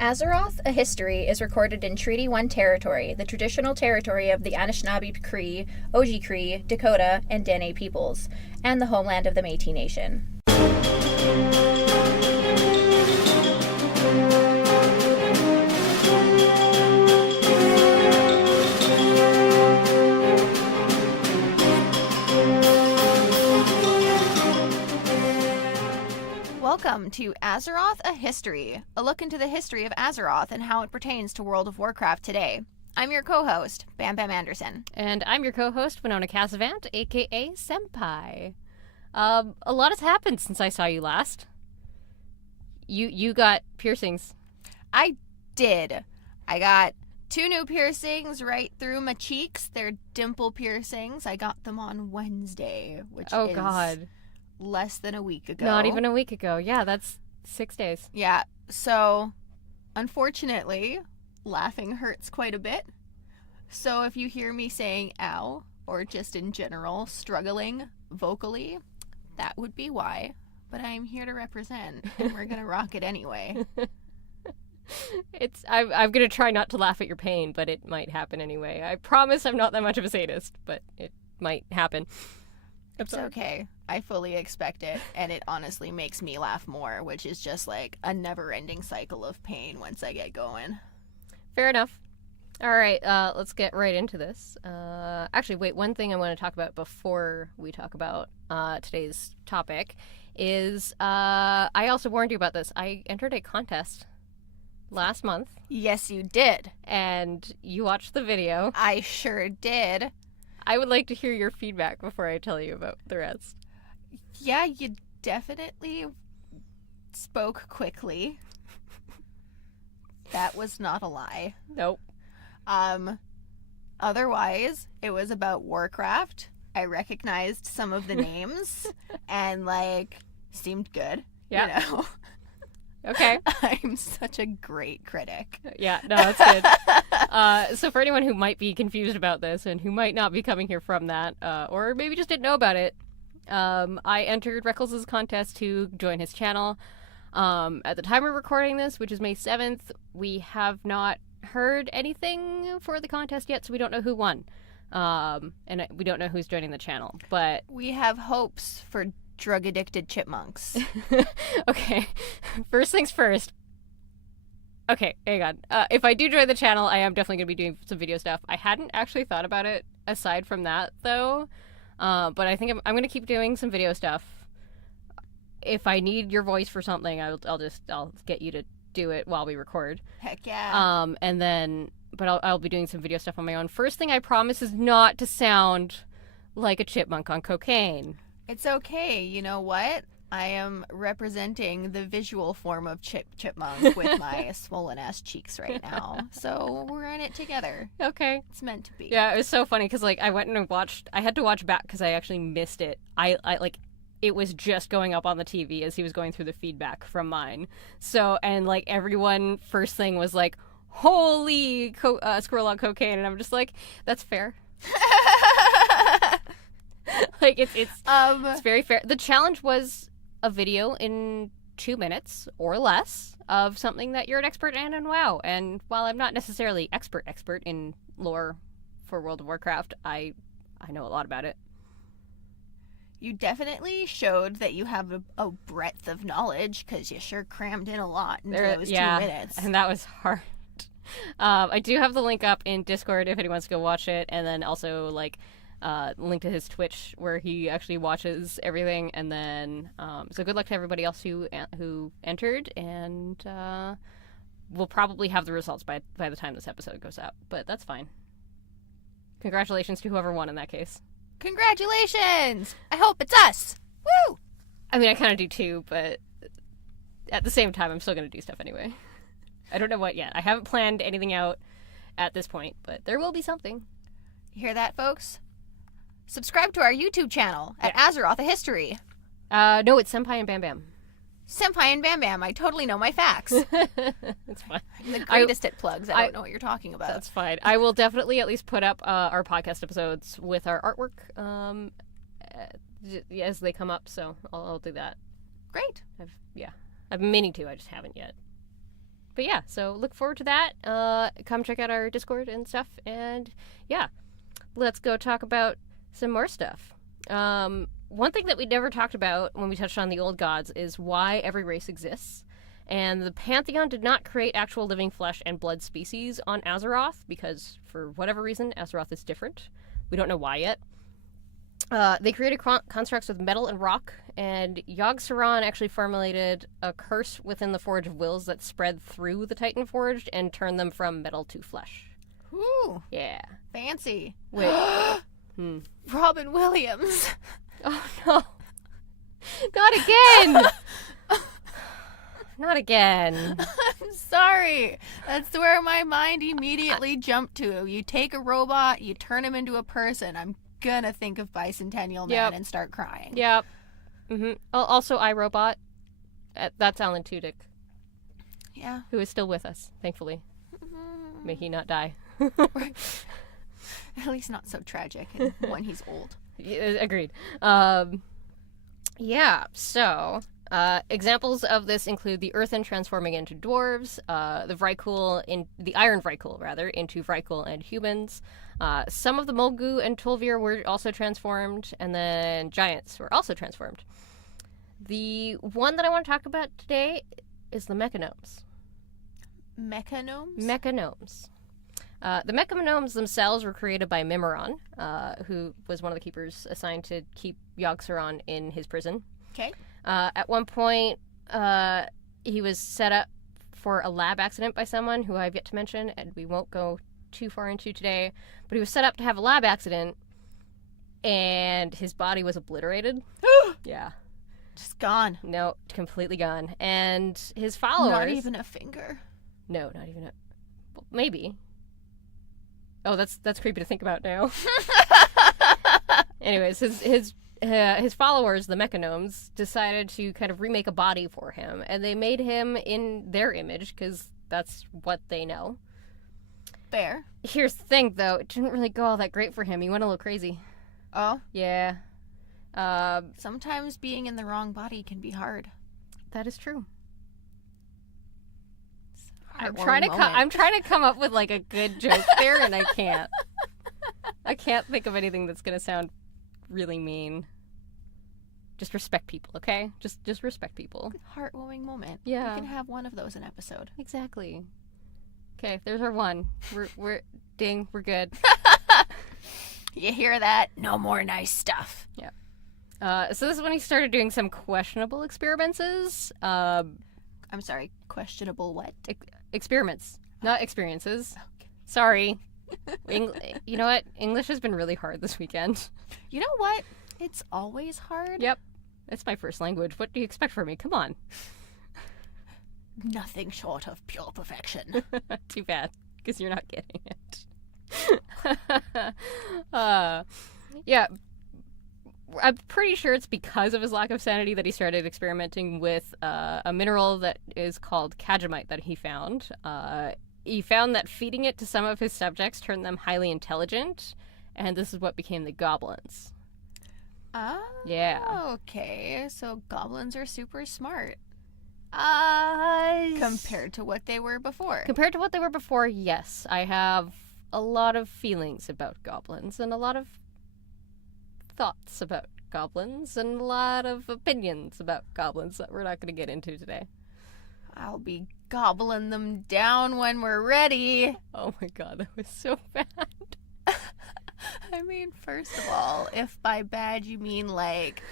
Azeroth, A History is recorded in Treaty 1 territory, the traditional territory of the Anishinaabe Cree, Oji Cree, Dakota, and Dene peoples, and the homeland of the Métis Nation. Welcome to Azeroth, A History, a look into the history of Azeroth and how it pertains to World of Warcraft today. I'm your co-host, Bam Bam Anderson. And I'm your co-host, Winona Cassavant, a.k.a. Senppai. A lot has happened since I saw you last. You got piercings. I did. I got 2 new piercings right through my cheeks. They're dimple piercings. I got them on Wednesday, which is... God. Less than a week ago. Not even a week ago. Yeah, that's 6 days. Yeah, so unfortunately, laughing hurts quite a bit. So if you hear me saying ow, or just in general struggling vocally, that would be why. But I'm here to represent, and we're going to rock it anyway. I'm going to try not to laugh at your pain, but it might happen anyway. I promise I'm not that much of a sadist, but it might happen. It's okay. I fully expect it, and it honestly makes me laugh more, which is just like a never-ending cycle of pain once I get going. Fair enough. All right, let's get right into this. Actually, wait, one thing I want to talk about before we talk about today's topic is I also warned you about this. I entered a contest last month. Yes, you did. And you watched the video. I sure did. I would like to hear your feedback before I tell you about the rest. Yeah, you definitely spoke quickly. That was not a lie. Nope. Otherwise, it was about Warcraft. I recognized some of the names and, seemed good. Yeah. You know? Okay. I'm such a great critic. Yeah, no, that's good. So for anyone who might be confused about this and who might not be coming here from that, or maybe just didn't know about it, I entered Reckless's contest to join his channel. At the time we're recording this, which is May 7th, we have not heard anything for the contest yet, so we don't know who won. And we don't know who's joining the channel, but... We have hopes for drug-addicted chipmunks. Okay, first things first. Okay, hang on. If I do join the channel, I am definitely going to be doing some video stuff. I hadn't actually thought about it aside from that, though. But I think I'm going to keep doing some video stuff. If I need your voice for something, I'll get you to do it while we record. Heck yeah. And then, but I'll be doing some video stuff on my own. First thing I promise is not to sound like a chipmunk on cocaine. It's okay. You know what? I am representing the visual form of chipmunk with my swollen-ass cheeks right now. So we're in it together. Okay. It's meant to be. Yeah, it was so funny because, I went and I had to watch back because I actually missed it. It was just going up on the TV as he was going through the feedback from mine. So, and, everyone first thing was like, holy squirrel on cocaine. And I'm just like, that's fair. It's very fair. The challenge was a video in 2 minutes or less of something that you're an expert in WoW. And while I'm not necessarily expert in lore for World of Warcraft, I know a lot about it. You definitely showed that you have a breadth of knowledge because you sure crammed in a lot in those 2 minutes. And that was hard. I do have the link up in Discord if anyone wants to go watch it, and then also link to his Twitch where he actually watches everything. And then so good luck to everybody else who entered, and we'll probably have the results by the time this episode goes out, but that's fine. Congratulations to whoever won in that case. Congratulations! I hope it's us! Woo! I mean, I kind of do too, but at the same time, I'm still going to do stuff anyway. I don't know what yet. I haven't planned anything out at this point, but there will be something. You hear that, folks? Subscribe to our YouTube channel at Azeroth, A History. No, it's Senppai and Bambam. Senppai and Bambam. I totally know my facts. That's fine. I'm the greatest at plugs. I don't know what you're talking about. That's fine. I will definitely at least put up our podcast episodes with our artwork as they come up, so I'll do that. Great. I've been meaning to. I just haven't yet. yeah, so look forward to that. Come check out our Discord and stuff. And yeah, let's go talk about some more stuff. One thing that we never talked about when we touched on the old gods is why every race exists. And the Pantheon did not create actual living flesh and blood species on Azeroth because, for whatever reason, Azeroth is different. We don't know why yet. They created constructs with metal and rock, and Yogg-Saron actually formulated a curse within the Forge of Wills that spread through the Titan Forged and turned them from metal to flesh. Ooh. Yeah. Fancy. Wait. Robin Williams. Oh, no. Not again! Not again. I'm sorry. That's where my mind immediately jumped to. You take a robot, you turn him into a person. I'm gonna think of Bicentennial Man and start crying. Yep. Mm-hmm. Also, iRobot. That's Alan Tudyk. Yeah. Who is still with us, thankfully. May he not die. At least not so tragic when he's old. Agreed. Yeah, so examples of this include the Earthen transforming into dwarves, the Iron Vrykul, rather, into Vrykul and humans. Some of the Mulgu and Tulvir were also transformed, and then giants were also transformed. The one that I want to talk about today is the Mechagnomes. Mechagnomes? Mechagnomes. The Mechagnomes themselves were created by Mimiron, who was one of the keepers assigned to keep Yogg-Saron in his prison. Okay. At one point, he was set up for a lab accident by someone who I've yet to mention, and we won't go too far into today, but he was set up to have a lab accident, and his body was obliterated. Yeah. Just gone. No, completely gone. And his followers... Not even a finger. No, not even a... Well, maybe. Oh, that's creepy to think about now. Anyways, his followers, the Mechagnomes, decided to kind of remake a body for him, and they made him in their image, because that's what they know. Fair. Here's the thing, though. It didn't really go all that great for him. He went a little crazy. Oh? Yeah. Sometimes being in the wrong body can be hard. That is true. I'm Heartwarming trying to come up with, like, a good joke there, and I can't. I can't think of anything that's going to sound really mean. Just respect people, okay? Just respect people. Heartwarming moment. Yeah. We can have one of those an episode. Exactly. Okay, there's our one. We're ding, we're good. You hear that? No more nice stuff. Yeah. So this is when he started doing some questionable experiments. I'm sorry, questionable what? Experiments, not experiences. Okay. Sorry. You know what? English has been really hard this weekend. You know what? It's always hard. Yep. It's my first language. What do you expect from me? Come on. Nothing short of pure perfection. Too bad, because you're not getting it. Yeah. I'm pretty sure it's because of his lack of sanity that he started experimenting with a mineral that is called Cagemite that he found. He found that feeding it to some of his subjects turned them highly intelligent, and this is what became the goblins. Ah, yeah. Okay, so goblins are super smart. Compared to what they were before. Compared to what they were before, yes. I have a lot of feelings about goblins and a lot of thoughts about goblins and a lot of opinions about goblins that we're not going to get into today. I'll be gobbling them down when we're ready. Oh my god, that was so bad. I mean, first of all, if by bad you mean like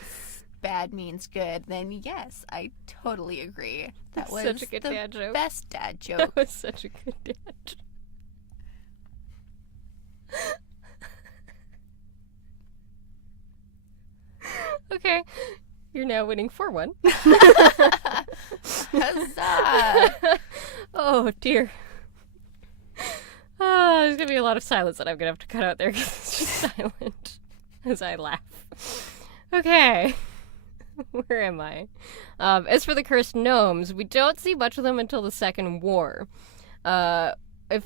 bad means good, then yes, I totally agree. That was such a good dad joke. Best dad joke. That was such a good dad joke. Okay, you're now winning 4-1. Huzzah! Oh dear. Oh, there's gonna be a lot of silence that I'm gonna have to cut out there because it's just silent as I laugh. Okay. Where am I? As for the cursed gnomes, we don't see much of them until the Second War. I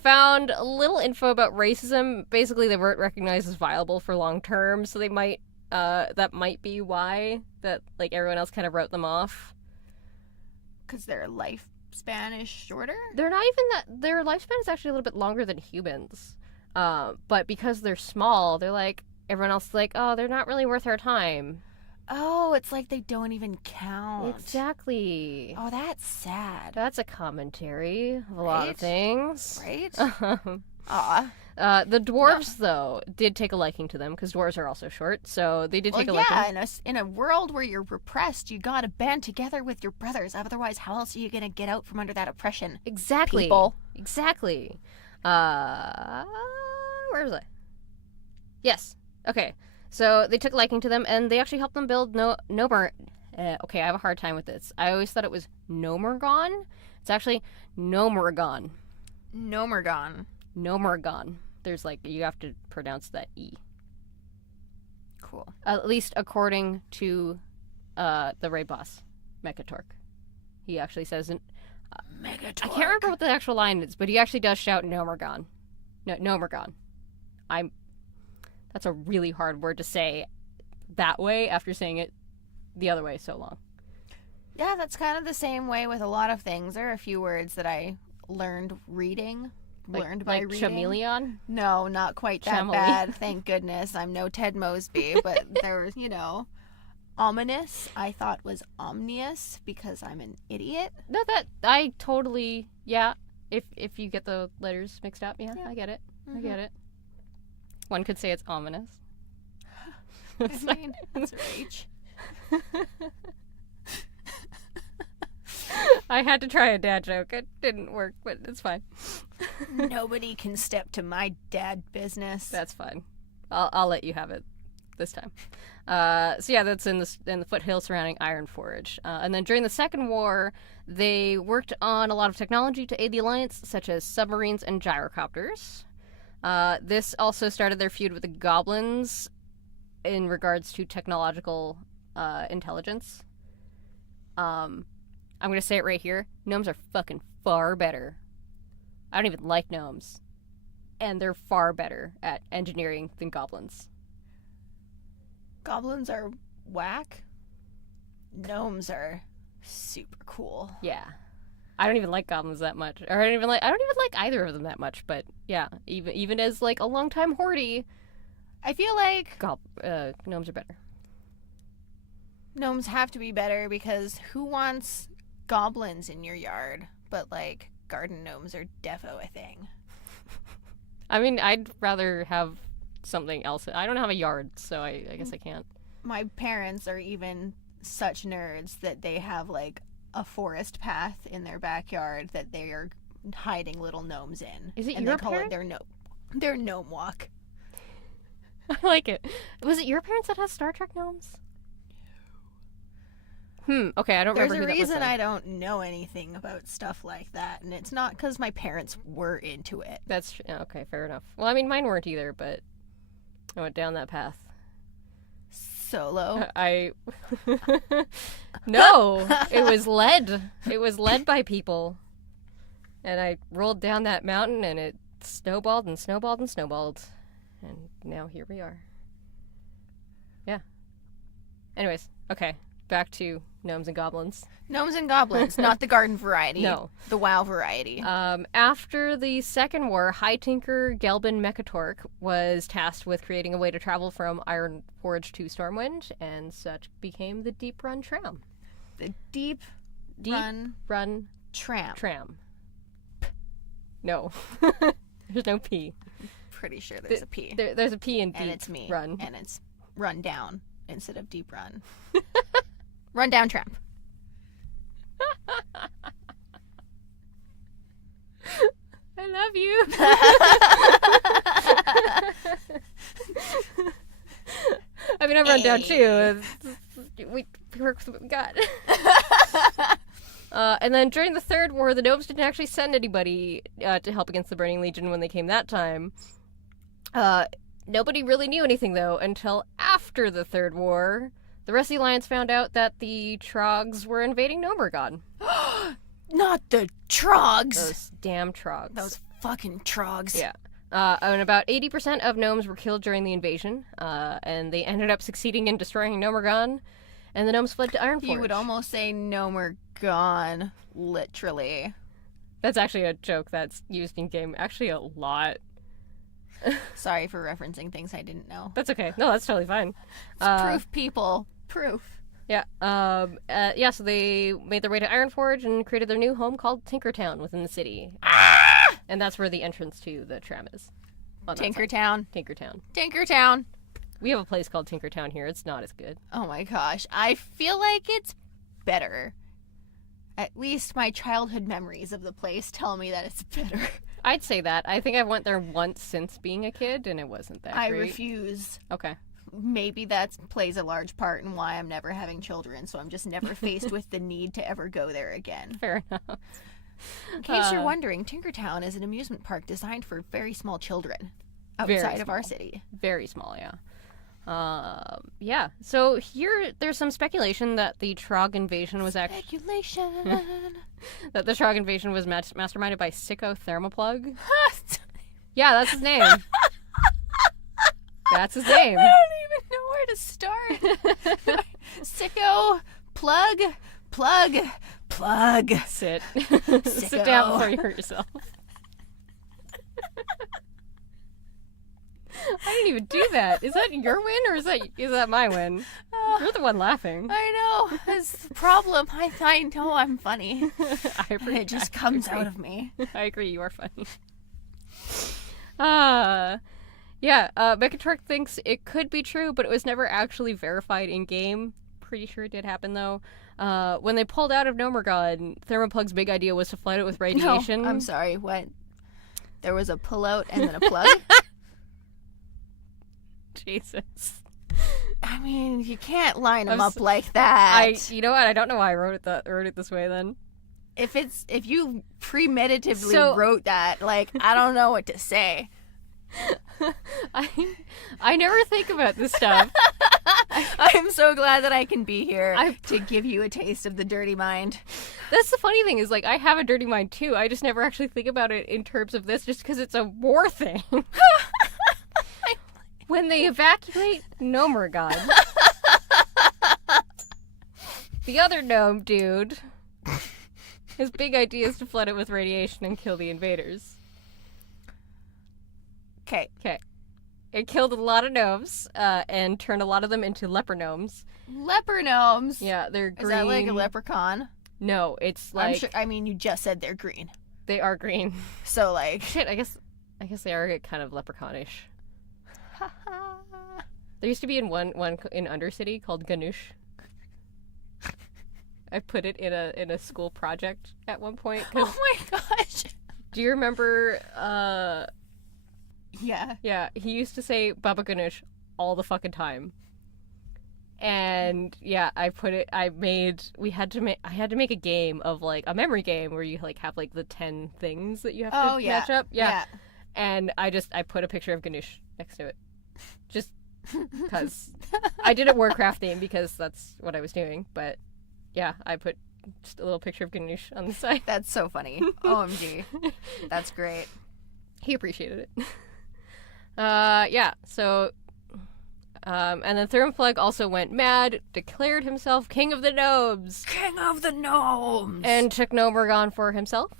found a little info about racism. Basically, they weren't recognized as viable for long term, so they might, that might be why that, like, everyone else kind of wrote them off. Because their life lifespan is shorter? They're not even that. Their lifespan is actually a little bit longer than humans. But because they're small, they're like, everyone else is like, oh, they're not really worth our time. Oh, it's like they don't even count. Exactly. Oh, that's sad. That's a commentary of a lot of things. Right? Aw. The dwarves, though, did take a liking to them, because dwarves are also short, so they did take a liking. Yeah, in a world where you're repressed, you gotta band together with your brothers. Otherwise, how else are you gonna get out from under that oppression? Exactly. People. Exactly. Where was I? Yes. Okay. So they took a liking to them, and they actually helped them build okay, I have a hard time with this. I always thought it was Nomergon. It's actually Nomergon. Nomergon. There's you have to pronounce that E. Cool. At least according to the raid boss, Mekkatorque. He actually says Mekkatorque. I can't remember what the actual line is, but he actually does shout Nomergon. No, Nomergon. That's a really hard word to say that way after saying it the other way so long. Yeah, that's kind of the same way with a lot of things. There are a few words that I learned reading. Learned by reading. Chameleon? No, not quite that bad. Thank goodness. I'm no Ted Mosby. But there's, ominous. I thought was omnious because I'm an idiot. No, that I totally, yeah. If you get the letters mixed up, yeah. I get it. Mm-hmm. I get it. One could say it's ominous. I mean, that's rage. I had to try a dad joke. It didn't work, but it's fine. Nobody can step to my dad business. That's fine. I'll let you have it this time. So yeah, that's in the foothills surrounding Iron Forge. And then during the Second War, they worked on a lot of technology to aid the Alliance, such as submarines and gyrocopters. This also started their feud with the goblins in regards to technological intelligence. I'm going to say it right here. Gnomes are fucking far better. I don't even like gnomes. And they're far better at engineering than goblins. Goblins are whack. Gnomes are super cool. Yeah. I don't even like goblins that much. Or I don't even like either of them that much, but yeah, even as a longtime hordey, I feel like gnomes are better. Gnomes have to be better because who wants goblins in your yard? But garden gnomes are defo a thing. I mean, I'd rather have something else. I don't have a yard, so I guess I can't. My parents are even such nerds that they have a forest path in their backyard that they are hiding little gnomes in. Is it and your they call parents? it their gnome walk. I like it. Was it your parents that has Star Trek gnomes? Okay, I don't remember who that was. There's a reason I don't know anything about stuff like that, and it's not because my parents were into it. That's okay, fair enough. Well, I mean, mine weren't either, but I went down that path. Solo? No, it was led. It was led by people. And I rolled down that mountain, and it snowballed and snowballed and snowballed. And now here we are. Yeah. Anyways, okay. Back to gnomes and goblins. Gnomes and goblins, not the garden variety. No. The WoW variety. After the Second War, High Tinker Gelbin Mekkatorque was tasked with creating a way to travel from Iron Forge to Stormwind, and such became the Deep Run Tram. The Deep Run Tram. No. There's no P. Pretty sure there's a P. There's a P in Deep and it's me. Run. And it's Run Down instead of Deep Run. Run Down Tramp. I love you. I mean, I've run down too. We work with what we got. And then during the Third War, the Gnomes didn't actually send anybody to help against the Burning Legion when they came that time. Nobody really knew anything, though, until after the Third War. The rest of the Alliance found out that the Trogs were invading Nomergon. Not the Trogs! Those damn Trogs. Those fucking Trogs. Yeah. And about 80% of Gnomes were killed during the invasion, and they ended up succeeding in destroying Nomergon, and the Gnomes fled to Iron Forge. You would almost say Nomergon. gone. Literally. That's actually a joke that's used in game actually a lot. Sorry for referencing things I didn't know. That's okay. No, that's totally fine. It's proof, people. Proof. Yeah. So they made their way to Ironforge and created their new home called Tinkertown within the city. And that's where the entrance to the tram is. Tinkertown. Tinkertown. Tinkertown. We have a place called Tinkertown here. It's not as good. Oh my gosh. I feel like it's better. At least my childhood memories of the place tell me that it's better. I'd say that. I think I went there once since being a kid, and it wasn't that great. I refuse. Okay. Maybe that plays a large part in why I'm never having children, so I'm just never faced with the need to ever go there again. Fair enough. In case you're wondering, Tinkertown is an amusement park designed for very small children outside of our city. Very small, yeah. So here there's some speculation that the Trog invasion was actually... Speculation! that the Trog invasion was masterminded by Sicko Thermoplug. Yeah, that's his name. That's his name. I don't even know where to start. Sicko, plug. Sit. Sicko. Sit down before you hurt yourself. I didn't even do that. Is that your win or is that my win? You're the one laughing. I know. That's the problem. I know I'm funny. I agree. It just comes out of me. I agree. You are funny. Mekkatorque thinks it could be true, but it was never actually verified in game. Pretty sure it did happen though. When they pulled out of Gnomergon, Thermoplug's big idea was to flood it with radiation. No, I'm sorry. What? There was a pullout and then a plug. Jesus. I mean, you can't line them up like that. You know what? I don't know why I wrote it this way then. If you premeditatively wrote that, like, I don't know what to say. I never think about this stuff. I'm so glad that I can be here to give you a taste of the dirty mind. That's the funny thing is, like, I have a dirty mind too. I just never actually think about it in terms of this just because it's a war thing. When they evacuate Gnomergon, the other gnome dude, his big idea is to flood it with radiation and kill the invaders. Okay. It killed a lot of gnomes and turned a lot of them into leper gnomes. Leper gnomes? Yeah, they're green. Is that like a leprechaun? No, it's like... you just said they're green. They are green. So, like... Shit, I guess they are kind of leprechaunish. There used to be one in Undercity called Ganoush. I put it in a school project at one point. Oh my gosh! Do you remember? Yeah. Yeah, he used to say Baba Ganoush all the fucking time. And yeah, I had to make a game of like a memory game where you like have like the 10 things that you have to match up. Yeah. And I put a picture of Ganoush next to it. Just because I did a Warcraft theme because that's what I was doing. But yeah, I put just a little picture of Ganoush on the side. That's so funny. OMG. That's great. He appreciated it. And then Thermoplug also went mad, declared himself King of the Gnomes. King of the Gnomes! And took Gnomergon for himself.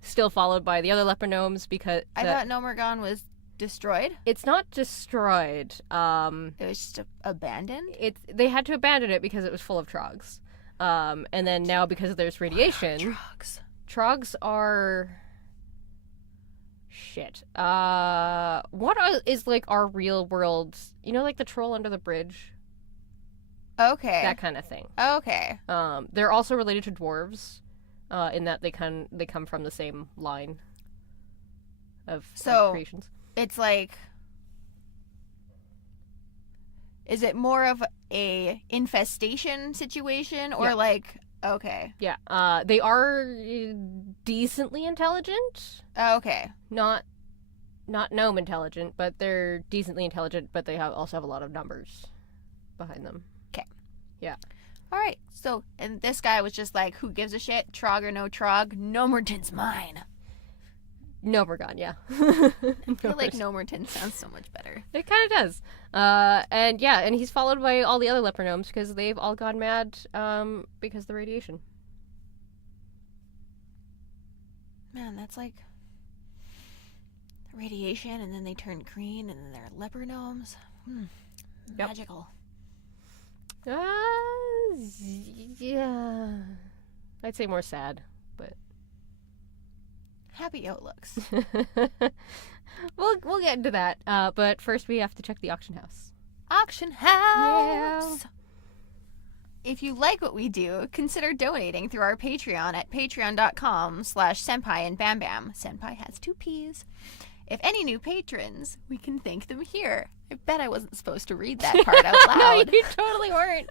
Still followed by the other leper gnomes because... I thought Gnomergon was destroyed? It's not destroyed. It was just abandoned? They had to abandon it because it was full of trogs. And then now because there's radiation... What are trogs? Trogs are... Shit. What is like our real world, you know, like the troll under the bridge? Okay. That kind of thing. Okay. They're also related to dwarves, in that they come from the same line of creations. It's like, is it more of a infestation situation or like, okay. Yeah. They are decently intelligent. Okay. Not gnome intelligent, but they're decently intelligent, but they also have a lot of numbers behind them. Okay. Yeah. All right. So, and this guy was just like, who gives a shit? Trog or no Trog? Gnomerton's mine. Gnomergon, yeah. I feel like Gnomerton sounds so much better. It kind of does. And he's followed by all the other leper gnomes because they've all gone mad because of the radiation. Man, that's like radiation, and then they turn green, and then they're leper gnomes. Yep. Magical. Yeah. I'd say more sad, but Happy outlooks. we'll get into that. But first we have to check the auction house. Auction house! If you like what we do, consider donating through our Patreon at patreon.com/senppaiandbambam. Senppai has 2 P's. If any new patrons, we can thank them here. I bet I wasn't supposed to read that part out loud. No, you totally weren't.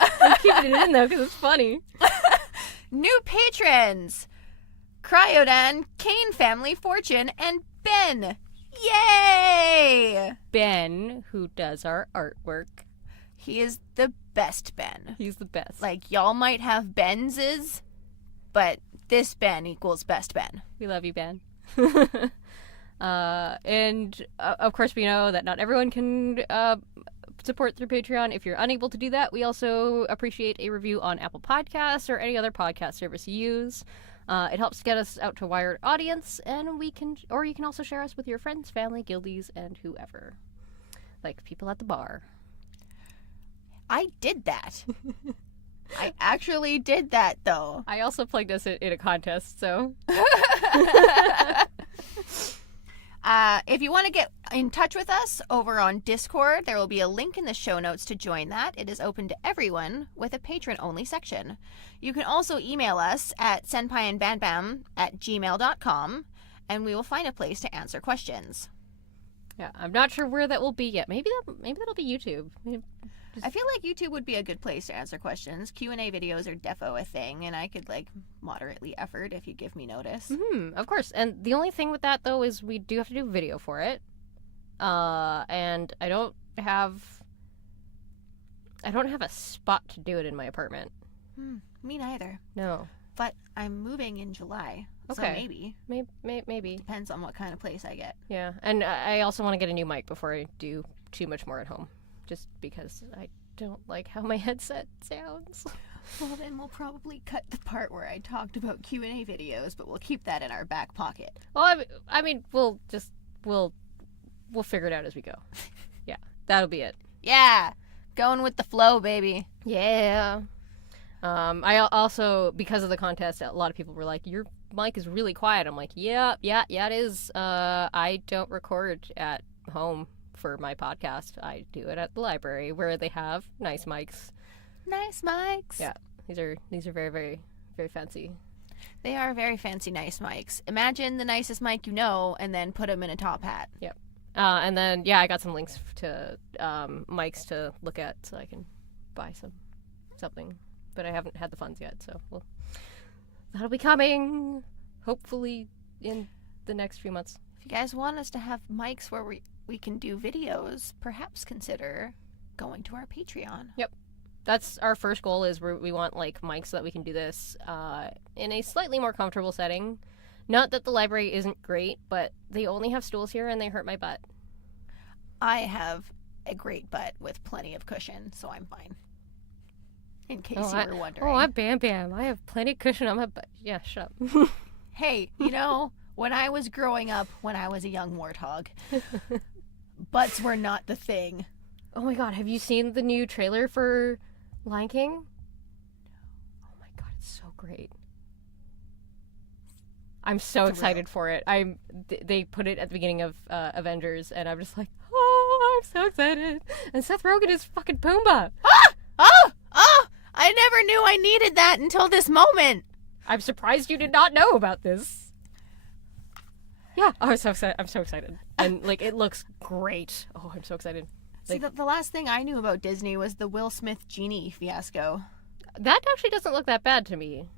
I'm keeping it in though because it's funny. New patrons! Cryodan, Kane Family Fortune, and Ben! Yay! Ben, who does our artwork. He is the best Ben. He's the best. Like, y'all might have Benses, but this Ben equals best Ben. We love you, Ben. And of course, we know that not everyone can support through Patreon. If you're unable to do that, we also appreciate a review on Apple Podcasts or any other podcast service you use. It helps get us out to a wider audience, and you can also share us with your friends, family, guildies, and whoever. Like people at the bar. I did that. I actually did that, though. I also plugged us in a contest, so. If you want to get in touch with us over on Discord, there will be a link in the show notes to join that. It is open to everyone with a patron-only section. You can also email us at senppaiandbambam@gmail.com, and we will find a place to answer questions. Yeah, I'm not sure where that will be yet. Maybe that'll be YouTube. I feel like YouTube would be a good place to answer questions. Q&A videos are defo a thing, and I could, moderately effort if you give me notice. Of course. And the only thing with that, though, is we do have to do video for it. And I don't have a spot to do it in my apartment. Me neither. No. But I'm moving in July, so Okay. Maybe. Depends on what kind of place I get. Yeah, and I also want to get a new mic before I do too much more at home. Just because I don't like how my headset sounds. Well, then we'll probably cut the part where I talked about Q&A videos, but we'll keep that in our back pocket. Well, I mean, we'll figure it out as we go. Yeah, that'll be it. Yeah, going with the flow, baby. Yeah. I also, because of the contest, a lot of people were like, your mic is really quiet. I'm like, yeah, it is. I don't record at home for my podcast. I do it at the library where they have nice mics. Nice mics. Yeah, these are very, very, very fancy. They are very fancy, nice mics. Imagine the nicest mic you know, and then put them in a top hat. Yep. And then I got some links to mics to look at so I can buy something, but I haven't had the funds yet, so that'll be coming hopefully in the next few months. If you guys want us to have mics where we can do videos, perhaps consider going to our Patreon. Yep. That's our first goal, is we want mics so that we can do this in a slightly more comfortable setting. Not that the library isn't great, but they only have stools here and they hurt my butt. I have a great butt with plenty of cushion, so I'm fine. In case you were wondering. Oh, I'm Bam Bam. I have plenty of cushion on my butt. Yeah, shut up. Hey, when I was growing up, when I was a young warthog, butts were not the thing. Oh my god, have you seen the new trailer for Lion King? Oh my god, it's so great. I'm so excited for it. They put it at the beginning of Avengers, and I'm just like, oh, I'm so excited. And Seth Rogen is fucking Pumbaa. Oh! I never knew I needed that until this moment. I'm surprised you did not know about this. Yeah, I'm so excited. And, it looks great. Oh, I'm so excited. See, the last thing I knew about Disney was the Will Smith genie fiasco. That actually doesn't look that bad to me.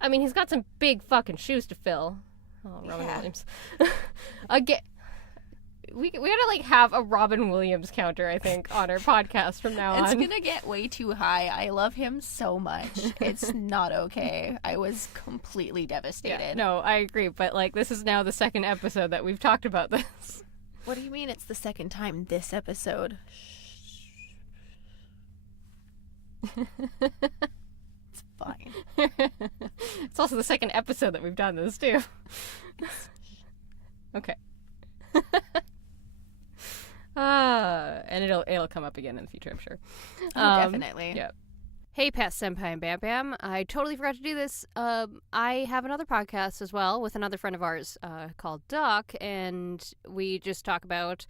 I mean, he's got some big fucking shoes to fill. Oh, Robin Williams. Again, we gotta have a Robin Williams counter, I think, on our podcast from now on. It's gonna get way too high. I love him so much. It's not okay. I was completely devastated. Yeah, no, I agree. But this is now the second episode that we've talked about this. What do you mean it's the second time this episode? It's fine. It's also the second episode that we've done this, too. Okay. And it'll come up again in the future, I'm sure. Definitely. Yeah. Hey, past Senppai and Bam Bam. I totally forgot to do this. I have another podcast as well with another friend of ours called Doc, and we just talk about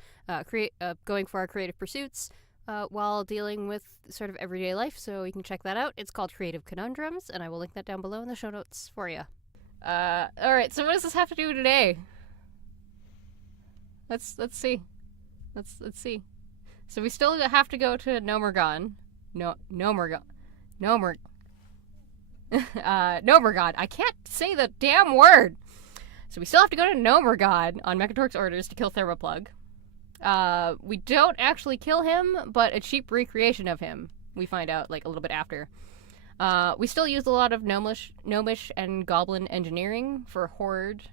going for our creative pursuits while dealing with sort of everyday life, so you can check that out. It's called Creative Conundrums, and I will link that down below in the show notes for you. All right, so what does this have to do today? Let's see. Let's see. So we still have to go to Nomergon. Nomergon. I can't say the damn word. So we still have to go to Nomergon on Mekkatorque's orders to kill Thermoplug. We don't actually kill him, but a cheap recreation of him, we find out like a little bit after. We still use a lot of gnomish and goblin engineering for Horde.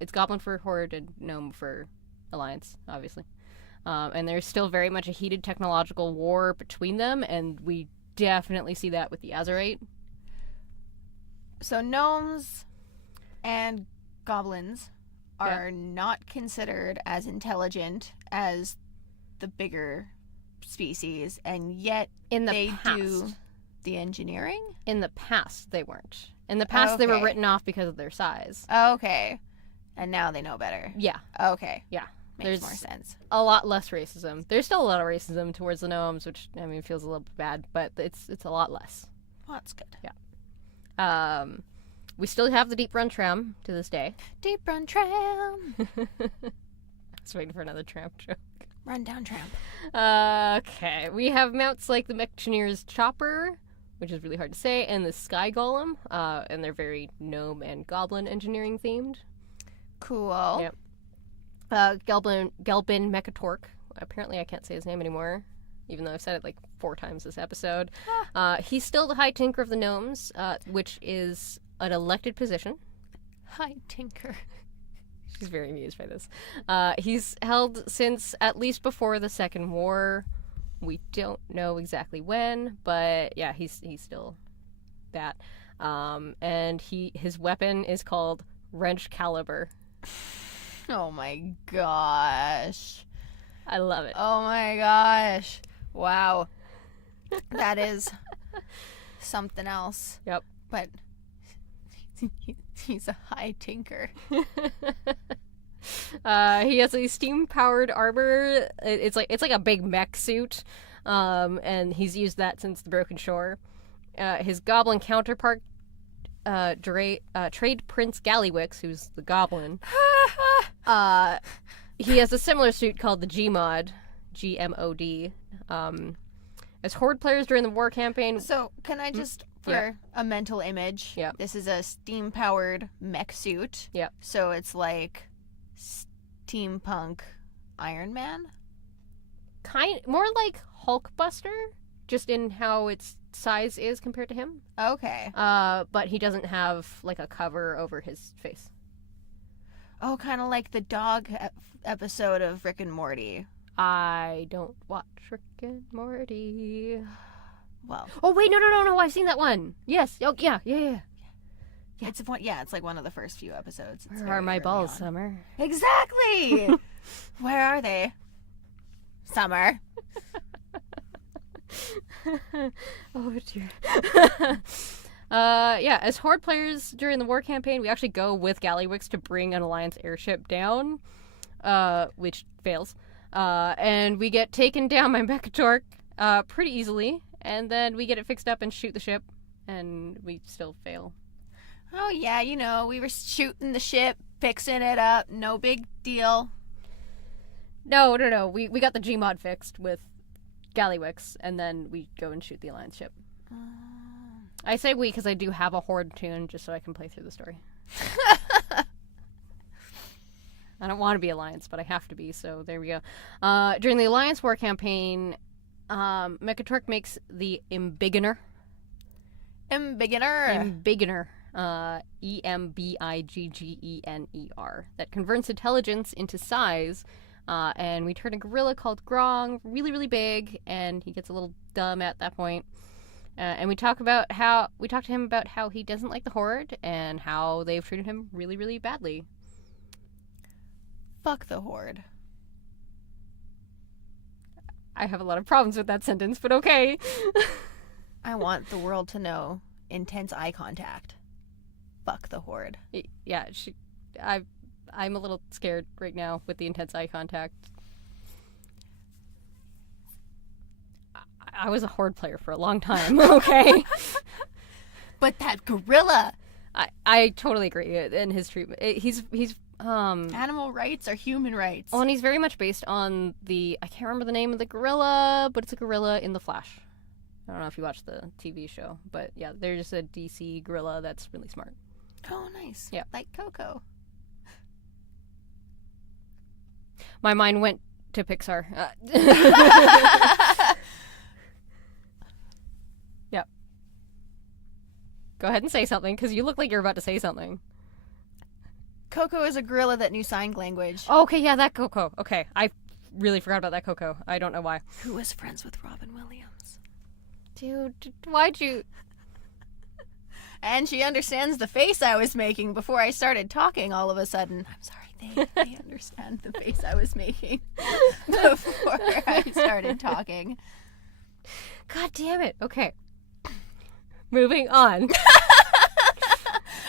It's goblin for Horde and gnome for Alliance, obviously. And there's still very much a heated technological war between them, and we definitely see that with the Azerite. So gnomes and goblins are not considered as intelligent as the bigger species, and yet they do the engineering? In the past, they weren't. In the past, they were written off because of their size. Okay. And now they know better. Yeah. Okay. Yeah. Makes more sense. A lot less racism. There's still a lot of racism towards the gnomes, which, I mean, feels a little bad, but it's a lot less. Well, that's good. Yeah. We still have the Deep Run Tram to this day. Deep Run Tram! I was waiting for another tramp joke. Run down tramp. Okay. We have mounts like the Mechaniers Chopper, which is really hard to say, and the Sky Golem, and they're very gnome and goblin engineering themed. Cool. Yep. Gelbin Mekkatorque. Apparently I can't say his name anymore, even though I've said it like 4 times this episode. He's still the High Tinker of the Gnomes, which is an elected position. High Tinker. She's very amused by this. He's held since at least before the Second War. We don't know exactly when, but yeah, he's still that. And his weapon is called Wrench Caliber. Oh my gosh. I love it. Oh my gosh. Wow. That is something else. Yep. But he's a high tinker. He has a steam-powered armor. It's like a big mech suit, and he's used that since the Broken Shore. His goblin counterpart, Trade Prince Gallywix, who's the goblin, he has a similar suit called the Gmod, Gmod. As Horde players during the war campaign... So, can I just, for a mental image, this is a steam-powered mech suit. Yep. So it's like steampunk Iron Man? More like Hulkbuster, just in how its size is compared to him. Okay. But he doesn't have like a cover over his face. Oh, kind of like the dog episode of Rick and Morty. I don't watch Rick and Morty. Well. Oh wait, no! I've seen that one. Yes. Oh yeah. It's like one of the first few episodes. Where are my balls, Summer? Exactly. Where are they? Summer. Oh dear. As Horde players during the war campaign, we actually go with Gallywix to bring an Alliance airship down, which fails. And we get taken down by Mekkatorque pretty easily, and then we get it fixed up and shoot the ship, and we still fail. Oh yeah, we were shooting the ship, fixing it up, no big deal. No. We got the Gmod fixed with Gallywix, and then we go and shoot the Alliance ship. I say we because I do have a Horde tune just so I can play through the story. I don't want to be Alliance, but I have to be, so there we go. During the Alliance War campaign, Mekkatorque makes the Embiggener. Embiggener. Embiggener. That converts intelligence into size, and we turn a gorilla called Grong really, really big, and he gets a little dumb at that point. And we talk to him about how he doesn't like the Horde and how they've treated him really, really badly. Fuck the Horde. I have a lot of problems with that sentence, but okay. I want the world to know. Intense eye contact. Fuck the Horde. Yeah, I'm a little scared right now with the intense eye contact. I was a Horde player for a long time, okay? But that gorilla! I totally agree in his treatment. He's Animal rights are human rights. well, and he's very much based on I can't remember the name of the gorilla, but it's a gorilla in The Flash. I don't know if you watched the TV show, but yeah, there's a DC gorilla that's really smart. Oh, nice. Yeah. Like Coco. My mind went to Pixar. Yep. Go ahead and say something, because you look like you're about to say something. Coco is a gorilla that knew sign language. Oh, okay, yeah, that Coco. Okay, I really forgot about that Coco. I don't know why. Who was friends with Robin Williams. Dude, why'd you... And she understands the face I was making before I started talking all of a sudden. I'm sorry, they understand the face I was making before I started talking. God damn it. Okay. Moving on.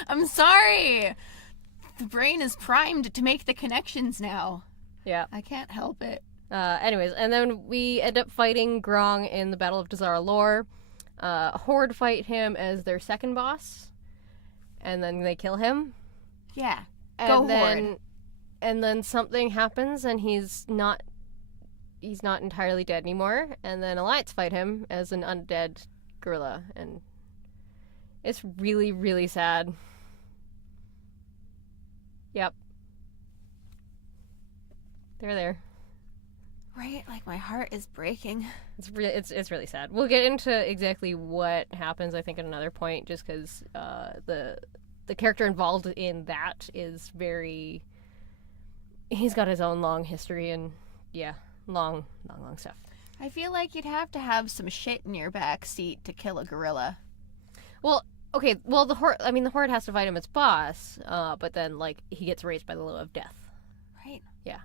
I'm sorry. The brain is primed to make the connections now. Yeah. I can't help it. Anyways, and then we end up fighting Grong in the Battle of Dazara Lore. Horde fight him as their second boss, and then they kill him. Yeah. And then something happens, and he's not entirely dead anymore. And then Alliance fight him as an undead gorilla, and it's really, really sad. Yep. They're there. Right? Like, my heart is breaking. It's really sad. We'll get into exactly what happens, I think, at another point, just because the character involved in that is very... He's got his own long history and, yeah, long stuff. I feel like you'd have to have some shit in your back seat to kill a gorilla. Well, okay, the Horde has to fight him as boss, but then, like, he gets raised by the law of death. Right? Yeah.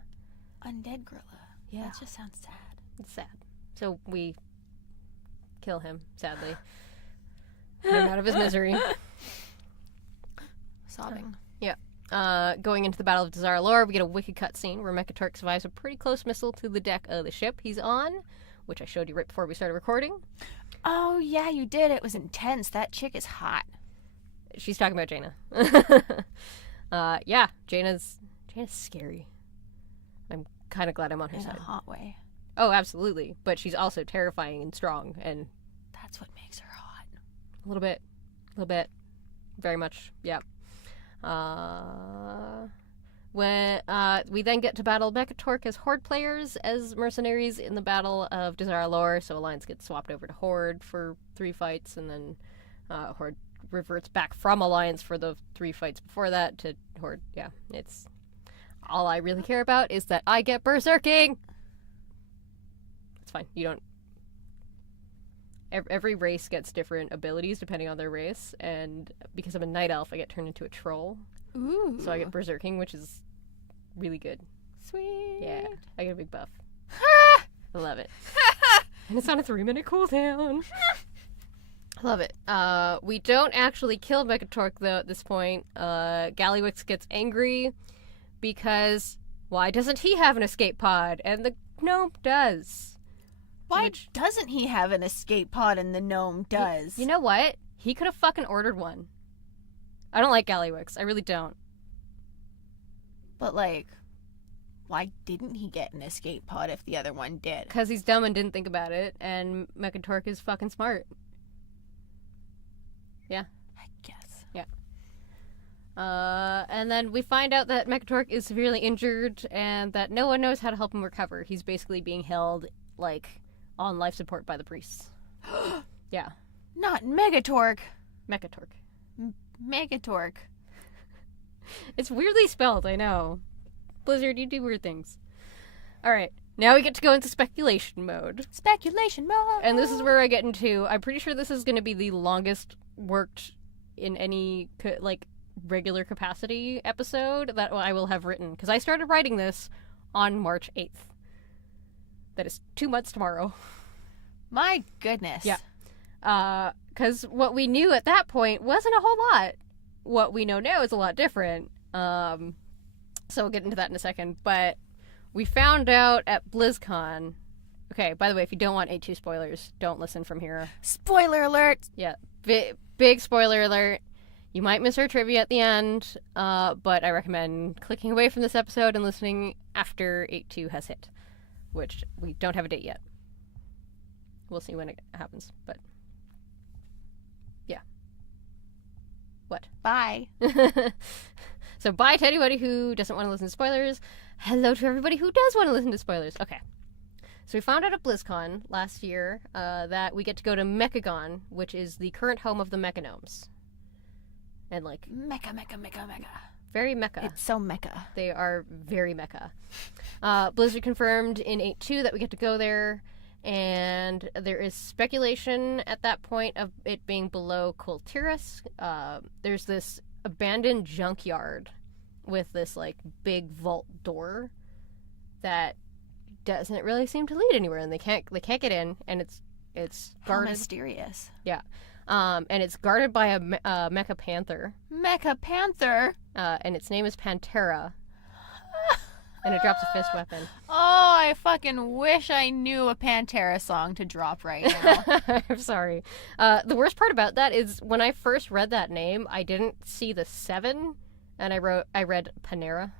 Undead gorilla. Yeah. That just sounds sad. It's sad. So we kill him, sadly. Get him out of his misery. Sobbing. Yeah. Going into the Battle of Dazara Lore, we get a wicked cutscene where Mekkatorque survives a pretty close missile to the deck of the ship he's on, which I showed you right before we started recording. Oh, yeah, you did. It was intense. That chick is hot. She's talking about Jaina. Yeah, Jaina's scary. I'm kind of glad I'm on her side. In a hot way. Oh, absolutely. But she's also terrifying and strong, and... That's what makes her hot. A little bit. Very much, yeah. When we then get to battle Mekkatorque as Horde players as mercenaries in the Battle of Dazara Lore, so Alliance gets swapped over to Horde for 3 fights, and then Horde reverts back from Alliance for the 3 fights before that to Horde. Yeah, it's... All I really care about is that I get berserking! It's fine, you don't... Every race gets different abilities depending on their race, and because I'm a night elf, I get turned into a troll. Ooh. So I get berserking, which is really good. Sweet. Yeah, I get a big buff. I love it. And it's on a 3-minute cooldown. I love it. We don't actually kill Mekkatorque, though, at this point. Gallywix gets angry because why doesn't he have an escape pod? And the gnome does. Why doesn't he have an escape pod and the gnome does? You know what? He could have fucking ordered one. I don't like Gallywix. I really don't. But, like, why didn't he get an escape pod if the other one did? Because he's dumb and didn't think about it, and Mekkatorque is fucking smart. Yeah. I guess. Yeah. And then we find out that Mekkatorque is severely injured and that no one knows how to help him recover. He's basically being held, like, on life support by the priests. Yeah. Not Mekkatorque. Mekkatorque. Mekkatorque. It's weirdly spelled, I know. Blizzard, you do weird things. Alright. Now we get to go into speculation mode. Speculation mode. And this is where I get into, I'm pretty sure this is going to be the longest worked in any, like, regular capacity episode that I will have written. Because I started writing this on March 8th. That is 2 months tomorrow. My goodness. Yeah. Because what we knew at that point wasn't a whole lot. What we know now is a lot different. So we'll get into that in a second. But we found out at BlizzCon. Okay, by the way, if you don't want A2 spoilers, don't listen from here. Spoiler alert! Yeah, big spoiler alert. You might miss our trivia at the end, but I recommend clicking away from this episode and listening after 8.2 has hit, which we don't have a date yet. We'll see when it happens, but yeah. What? Bye. So bye to anybody who doesn't want to listen to spoilers. Hello to everybody who does want to listen to spoilers. Okay. So we found out at BlizzCon last year that we get to go to Mechagon, which is the current home of the Gnomes. And like... Mecha. Very mecha. It's so mecha. They are very mecha. Blizzard confirmed in 8.2 that we get to go there, and there is speculation at that point of it being below Kultiris. There's this abandoned junkyard with this like big vault door that doesn't really seem to lead anywhere, and they can't get in, and it's guarded. How mysterious. Yeah. And it's guarded by a mecha panther. Mecha panther? And its name is Pantera. And it drops a fist weapon. Oh, I fucking wish I knew a Pantera song to drop right now. I'm sorry. The worst part about that is when I first read that name, I didn't see the 7, and I read Panera.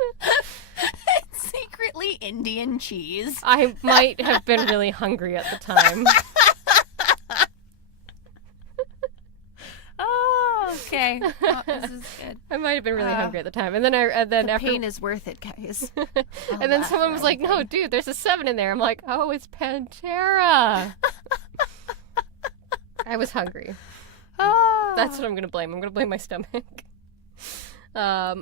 It's secretly Indian cheese. I might have been really hungry at the time. Oh, okay. Oh, this is good. I might have been really hungry at the time, and then after pain is worth it, guys. and then someone was like, "No, dude, there's a 7 in there." I'm like, "Oh, it's Pantera." I was hungry. Oh. That's what I'm gonna blame. I'm gonna blame my stomach. A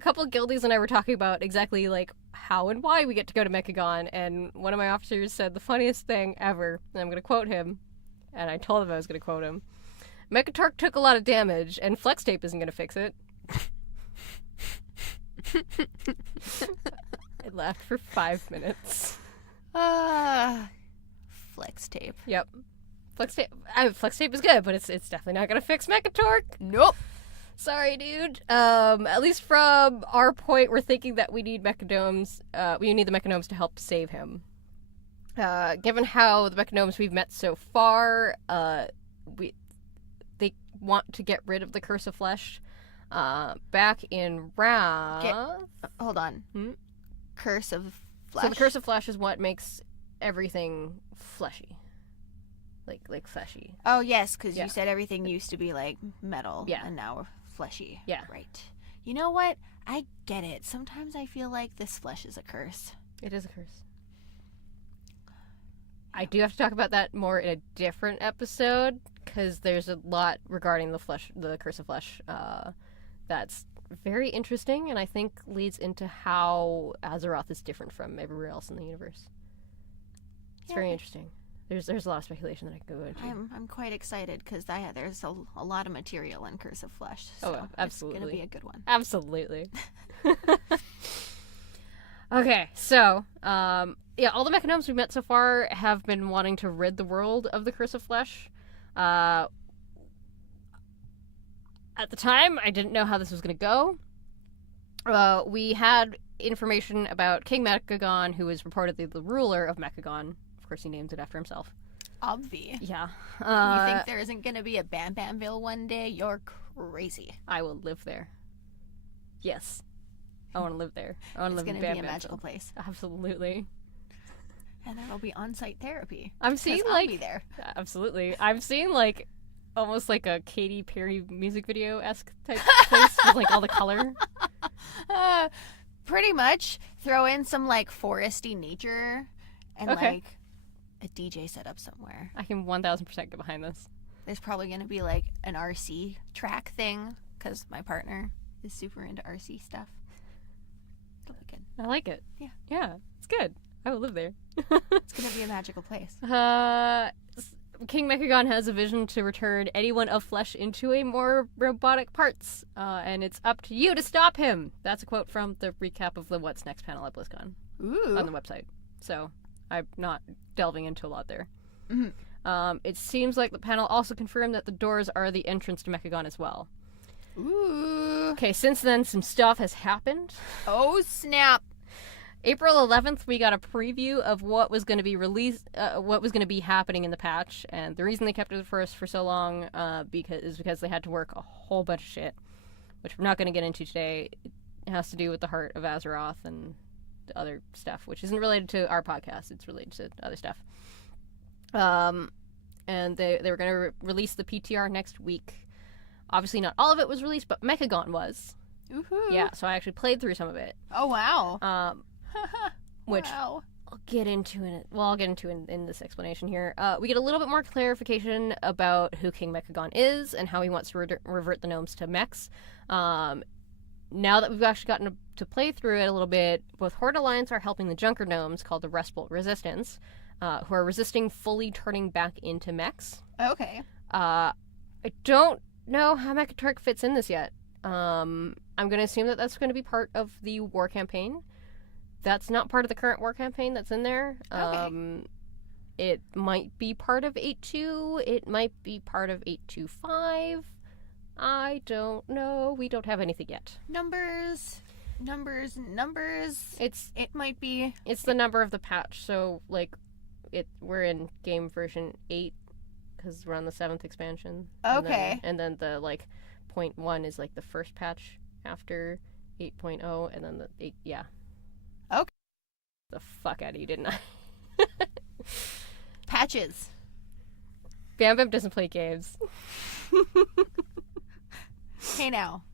couple of guildies and I were talking about exactly like how and why we get to go to Mechagon, and one of my officers said the funniest thing ever, and I'm gonna quote him, and I told him I was gonna quote him. Mekkatorque took a lot of damage, and flex tape isn't gonna fix it. I laughed for 5 minutes. Flex tape. Yep. Flex tape is good, but it's definitely not gonna fix Mekkatorque. Nope. Sorry, dude. At least from our point, we're thinking that we need Mechagnomes. We need the Mechagnomes to help save him. Given how the Mechagnomes we've met so far, they want to get rid of the Curse of Flesh. Back in Wrath... Hold on. Curse of Flesh? So the Curse of Flesh is what makes everything fleshy. Like fleshy. Oh, yes, because you said everything used to be, like, metal. Yeah. And now fleshy. Yeah. Right. You know what? I get it. Sometimes I feel like this flesh is a curse. It is a curse. I do have to talk about that more in a different episode, because there's a lot regarding the Curse of Flesh, that's very interesting, and I think leads into how Azeroth is different from everywhere else in the universe. It's very interesting. There's a lot of speculation that I can go into. I'm quite excited, because there's a lot of material in Curse of Flesh, so absolutely. it's going to be a good one. Absolutely. Okay, so, all the Mechagnomes we've met so far have been wanting to rid the world of the Curse of Flesh. At the time, I didn't know how this was going to go. We had information about King Mechagon, who is reportedly the ruler of Mechagon. Of course, he named it after himself. Obvi. Yeah. You think there isn't going to be a Bam Bamville one day? You're crazy. I will live there. Yes. I want to live there. I want to live in Bam Bamville. It's going to be a magical place. Absolutely. And there'll be on-site therapy. I'm seeing I'll be there. Absolutely. I'm seeing like almost like a Katy Perry music video-esque type place with like all the color. Pretty much. Throw in some like foresty nature and like a DJ setup somewhere. I can 1000% get behind this. There's probably going to be like an RC track thing because my partner is super into RC stuff. Republican. I like it. Yeah. Yeah, it's good. I will live there. It's gonna be a magical place. King Mechagon has a vision to return anyone of flesh into a more robotic parts, and it's up to you to stop him. That's a quote from the recap of the What's Next panel at BlizzCon on the website. So I'm not delving into a lot there. Mm-hmm. It seems like the panel also confirmed that the doors are the entrance to Mechagon as well. Ooh. Okay, since then, some stuff has happened. Oh, snap. April 11th, we got a preview of what was going to be released, what was going to be happening in the patch, and the reason they kept it for us for so long is because they had to work a whole bunch of shit, which we're not going to get into today. It has to do with the Heart of Azeroth and the other stuff, which isn't related to our podcast. It's related to other stuff. And they were going to release the PTR next week. Obviously, not all of it was released, but Mechagon was. Woohoo. Yeah, so I actually played through some of it. Oh, wow. Which wow. I'll get into in this explanation here. We get a little bit more clarification about who King Mechagon is and how he wants to revert the gnomes to mechs. Now that we've actually gotten to play through it a little bit, both Horde Alliance are helping the Junker gnomes, called the Restbolt Resistance, who are resisting fully turning back into mechs. Okay. I don't know how Mekkatorque fits in this yet. I'm going to assume that that's going to be part of the war campaign. That's not part of the current war campaign that's in there. Okay. It might be part of 8.2. It might be part of 8.2.5. I don't know. We don't have anything yet. Numbers. It might be. It's the number of the patch. So, like, we're in game version 8 because we're on the 7th expansion. Okay. And then the, like, 0.1 is, like, the first patch after 8.0, and then the 8, yeah. Okay. The fuck out of you, didn't I? Patches. Bam Bam doesn't play games. Hey now.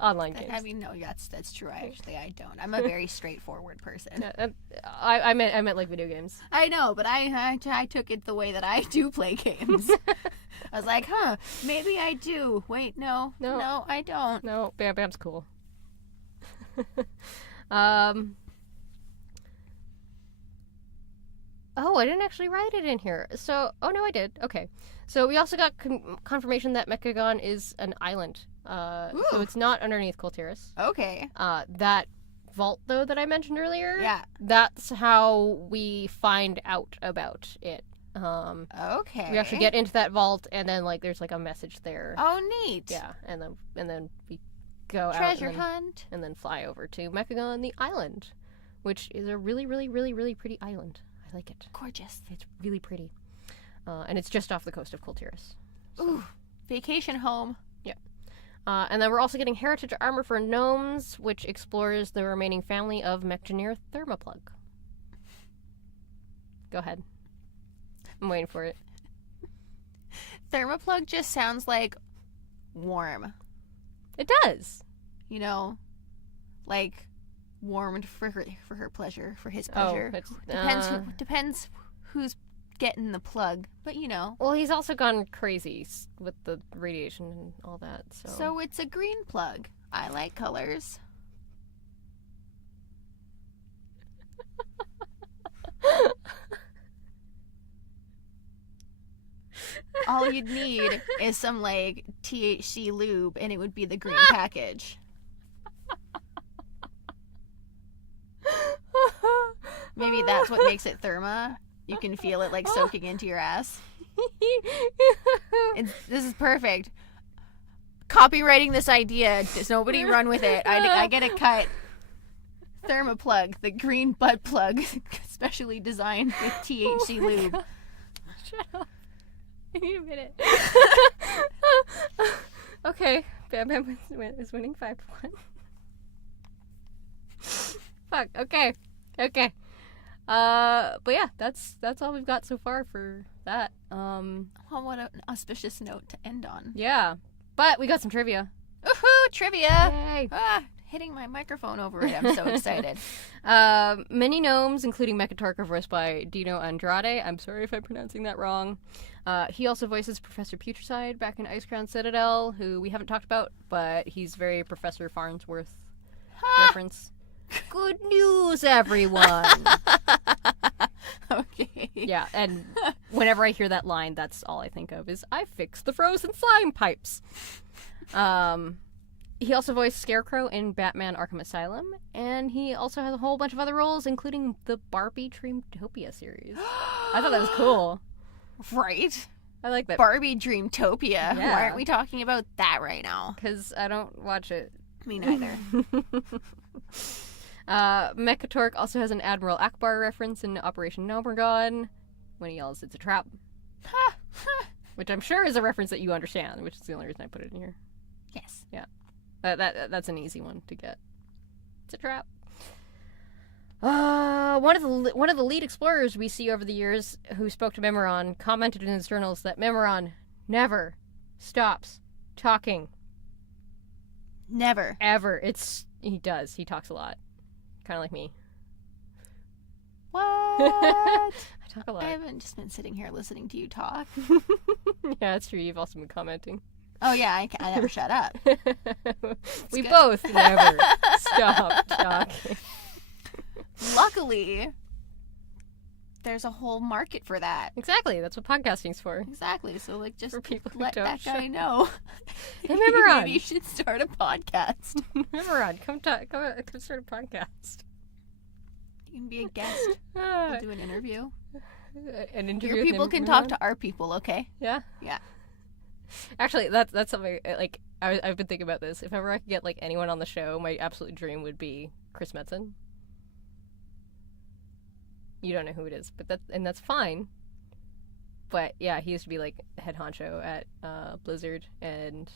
Online games. I mean, no, that's true. I don't. I'm a very straightforward person. I meant like video games. I know, but I took it the way that I do play games. I was like, maybe I do. Wait, no, I don't. No, Bam Bam's cool. Oh, I didn't actually write it in here. So, oh no, I did. Okay. So we also got confirmation that Mechagon is an island. So it's not underneath Kultiris. Okay. That vault, though, that I mentioned earlier. Yeah. That's how we find out about it. Okay. We actually get into that vault, and then like there's like a message there. Oh, neat. Yeah, and then we go treasure out hunt, and then fly over to Mechagon, the island, which is a really, really, really, really pretty island. I like it. Gorgeous. It's really pretty. And it's just off the coast of Kultiris. So. Ooh, vacation home. Yeah. And then we're also getting heritage armor for Gnomes, which explores the remaining family of Mechgineer Thermoplug. Go ahead. I'm waiting for it. Thermoplug just sounds like warm. It does. You know, like warmed for her pleasure, for his pleasure. Oh, depends who's getting the plug, but you know. Well, he's also gone crazy with the radiation and all that. So it's a green plug. I like colors. All you'd need is some like THC lube, and it would be the green package. Maybe that's what makes it therma. You can feel it like soaking into your ass. This is perfect. Copywriting this idea. Does nobody run with it? I get a cut. Thermoplug, the green butt plug, specially designed with THC lube. Shut up. I need a minute. Okay, Bam Bam is winning 5-1. Fuck. Okay. But yeah, that's all we've got so far for that. Well, what an auspicious note to end on. Yeah, but we got some trivia. Woohoo! Trivia! Yay! Hitting my microphone over it. I'm so excited. Many gnomes, including Mekkatorque, are voiced by Dino Andrade. I'm sorry if I'm pronouncing that wrong. He also voices Professor Putricide back in Icecrown Citadel, who we haven't talked about, but he's very Professor Farnsworth reference. Good news, everyone. Okay. Yeah, and whenever I hear that line, that's all I think of is, I fixed the frozen slime pipes. He also voiced Scarecrow in Batman Arkham Asylum, and he also has a whole bunch of other roles, including the Barbie Dreamtopia series. I thought that was cool. Right? I like that. Barbie Dreamtopia. Yeah. Why aren't we talking about that right now? Because I don't watch it. Me neither. Mekkatorque also has an Admiral Akbar reference in Operation Nobragon when he yells, "It's a trap." Which I'm sure is a reference that you understand, which is the only reason I put it in here. Yes. Yeah. That's an easy one to get. It's a trap. One of the lead explorers we see over the years who spoke to Memoron commented in his journals that Memoron never stops talking. Never. Ever. He does. He talks a lot. Kind of like me. What? I talk a lot. I haven't just been sitting here listening to you talk. Yeah, that's true. You've also been commenting. Oh, yeah, I never shut up. We good. both never stop talking. Luckily, there's a whole market for that. Exactly. That's what podcasting's for. Exactly. So, like, just For people who let don't that guy shut- know. Hey, Memoron. Maybe you should start a podcast. Memoron, come start a podcast. You can be a guest. We'll do an interview. An interview. Your with people can Memoron? talk to our people, okay? Yeah. Yeah. Actually, that's something like I've been thinking about this. If ever I could get like anyone on the show, my absolute dream would be Chris Metzen. You don't know who it is, but that's fine. But yeah, he used to be like head honcho at Blizzard, and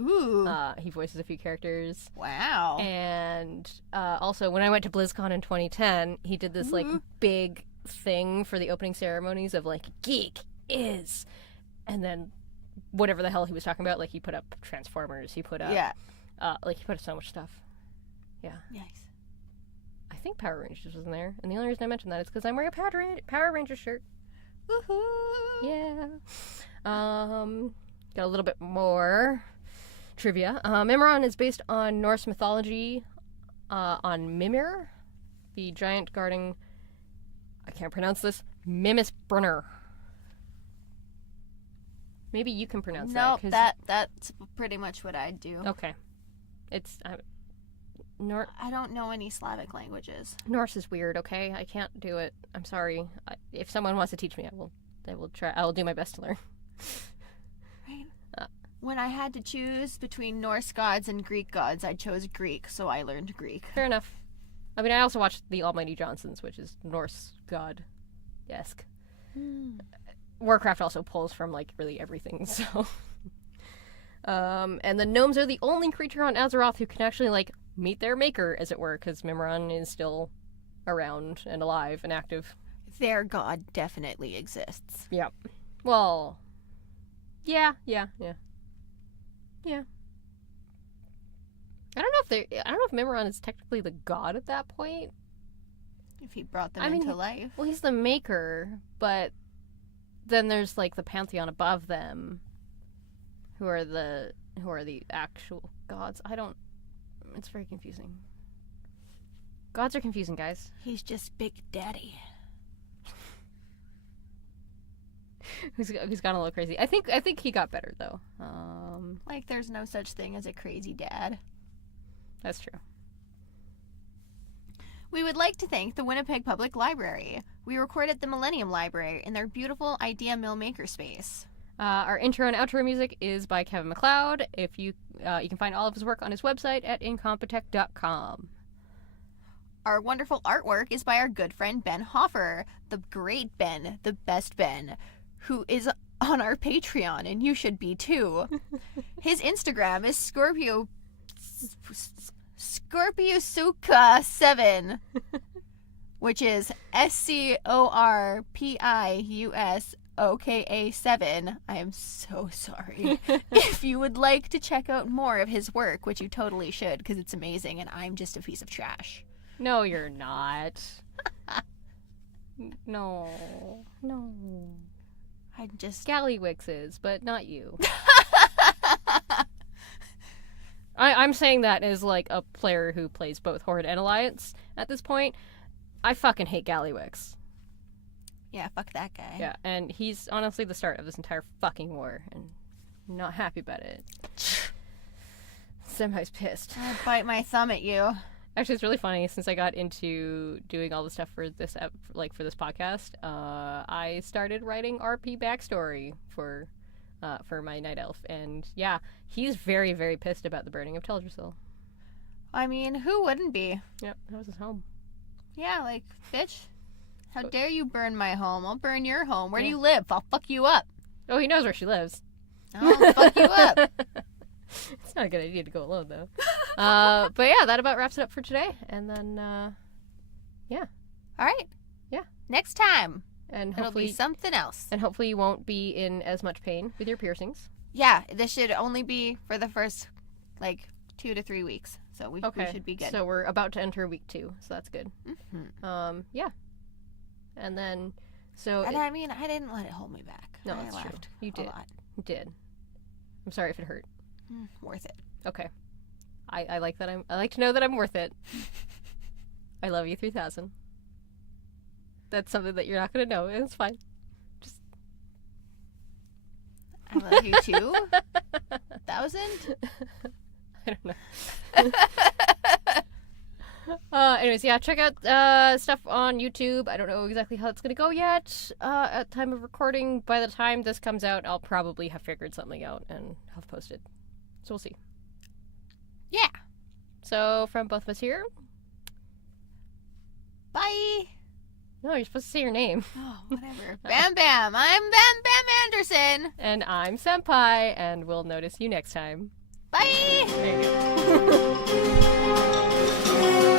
Ooh. he voices a few characters. Wow. And also, when I went to BlizzCon in 2010, he did this like big thing for the opening ceremonies of like geek is, and then whatever the hell he was talking about, like he put up Transformers, he put up like he put up so much stuff. Yeah. Nice. I think Power Rangers was in there, and the only reason I mentioned that is because I'm wearing a Power Rangers shirt. Woohoo. Yeah. Got a little bit more trivia. Memoron is based on Norse mythology, on Mimir, the giant guarding, I can't pronounce this, Mimisbrunner. Maybe you can pronounce Nope, that. that's pretty much what I do. Okay. It's I don't know any Slavic languages. Norse is weird. Okay, I can't do it. I'm sorry. If someone wants to teach me, I will try. I will do my best to learn. Right. When I had to choose between Norse gods and Greek gods, I chose Greek, so I learned Greek. Fair enough. I mean, I also watched The Almighty Johnsons, which is Norse god-esque. Warcraft also pulls from, like, really everything, so... and the gnomes are the only creature on Azeroth who can actually, like, meet their maker, as it were, because Memoron is still around and alive and active. Their god definitely exists. Yeah. Well... Yeah. I don't know if Memoron is technically the god at that point. If he brought them into life. Well, he's the maker, but then there's like the pantheon above them, who are the actual gods. It's very confusing. Gods are confusing, guys. He's just Big Daddy. Who's gone a little crazy. I think he got better though. Like there's no such thing as a crazy dad. That's true. We would like to thank the Winnipeg Public Library. We record at the Millennium Library in their beautiful Idea Mill makerspace. Our intro and outro music is by Kevin MacLeod. If you can find all of his work on his website at incompetech.com. Our wonderful artwork is by our good friend Ben Hoffer, the great Ben, the best Ben, who is on our Patreon, and you should be too. His Instagram is Scorpiusuka7, which is SCORPIUSOKA7. I am so sorry. If you would like to check out more of his work, which you totally should, because it's amazing, and I'm just a piece of trash. No, you're not. No. I'm just... Scallywix is, but not you. I I'm saying that as like a player who plays both Horde and Alliance at this point. I fucking hate Gallywix. Yeah, fuck that guy. Yeah, and he's honestly the start of this entire fucking war, and I'm not happy about it. Senpai's pissed. I'd bite my thumb at you. Actually, it's really funny since I got into doing all the stuff for this for this podcast. I started writing RP backstory for my Night Elf, and yeah, he's very, very pissed about the burning of Teldrassil. I mean, who wouldn't be? Yep, that was his home. Yeah, like, bitch, how dare you burn my home? I'll burn your home. Where do you live? I'll fuck you up. Oh, he knows where she lives. I'll fuck you up. It's not a good idea to go alone, though. But yeah, that about wraps it up for today. And then, yeah. All right. Yeah. Next time. And it'll be something else. And hopefully you won't be in as much pain with your piercings. Yeah, this should only be for the first, 2 to 3 weeks. So we should be good. So we're about to enter week 2, so that's good. Mm-hmm. Yeah. And then, so... And I mean, I didn't let it hold me back. No, I that's laughed true. You did. a lot. You did. I'm sorry if it hurt. Worth it. Okay. I like that I like to know that I'm worth it. I love you 3000. That's something that you're not going to know. It's fine. Just... I love you too. 1,000? I don't know. Anyways, yeah, check out stuff on YouTube. I don't know exactly how it's going to go yet at time of recording. By the time this comes out, I'll probably have figured something out and have posted. So we'll see. Yeah. So from both of us here. Bye. No, you're supposed to say your name. Oh, whatever. Bam Bam. I'm Bam Bam Anderson. And I'm Senppai, and we'll notice you next time. Bye. There you go.